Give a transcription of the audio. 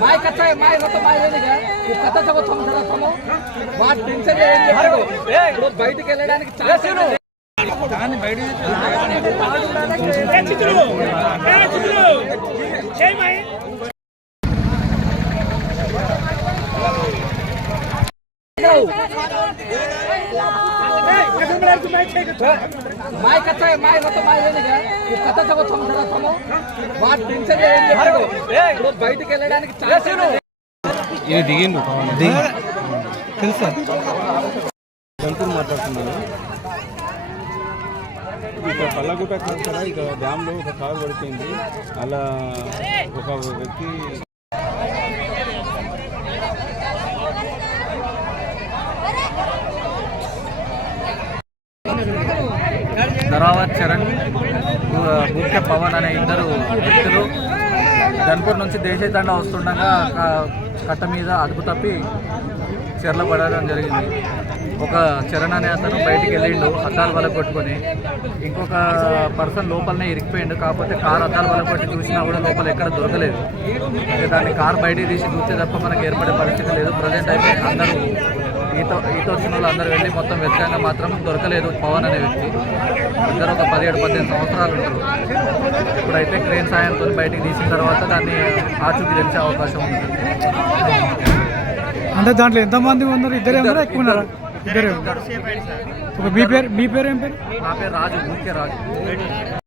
My कथा है my तो माय नहीं है वो कथा सब थम बात टेंशन है బయటికి వెళ్ళడానికి ఛాన్స్ లేదు దాని బయటికి ఏ చిత్రు జై మై माय कथा है माय तो माय नहीं है वो कथा सब थम बात टेंशन है బయటికి వెళ్ళడానికి ఛాన్స్ లేదు ఇది దిగిండు తెలుసా గంటూరు మాట్లాడుతున్నాను ఇక పల్లగుట్ట కాడ ఇక డ్యామ్లో ఒక కారు పడిపోయింది అలా ఒక వ్యక్తి ధరావత్ చరణ్ ముఖ్య పవన్ అనే ఇద్దరు వ్యక్తులు ధన్పూర్ నుంచి దేశీతండా వస్తుండగా కట్ట మీద అదుపు తప్పి చెర్ల పడడం జరిగింది. ఒక చరణ్ అనే అతను బయటికి వెళ్ళిండు అద్దాలు వల్ల కొట్టుకొని, ఇంకొక పర్సన్ లోపలనే ఇరికిపోయిండు. కాకపోతే కారు అద్దాలు వల్ల కొట్టి చూసినా కూడా లోపల ఎక్కడ దొరకలేదు. దాన్ని కారు బయటికి తీసి చూస్తే తప్ప మనకు ఏర్పడే పరిస్థితి లేదు. ప్రజెంట్ అయితే అందరూ ఈత వచ్చిన వాళ్ళు అందరూ వెళ్ళి మొత్తం వెతకంగా మాత్రం దొరకలేదు పవన్ అనే వ్యక్తి. ఇద్దరు ఒక 17-18 సంవత్సరాలు ఉంటారు. ఇప్పుడైతే క్రేన్ సాయంతో బయటికి తీసిన తర్వాత దాన్ని ఆచూకీ తెలిసే అవకాశం ఉంది. అంటే దాంట్లో ఎంతమంది ఉన్నారు? ఇద్దరే ఉన్నారా, ఎక్కువ ఉన్నారా? ఇద్దరే. మీ పేరు ఏం పేరు? నా పేరు రాజు, ముఖ్య రాజు.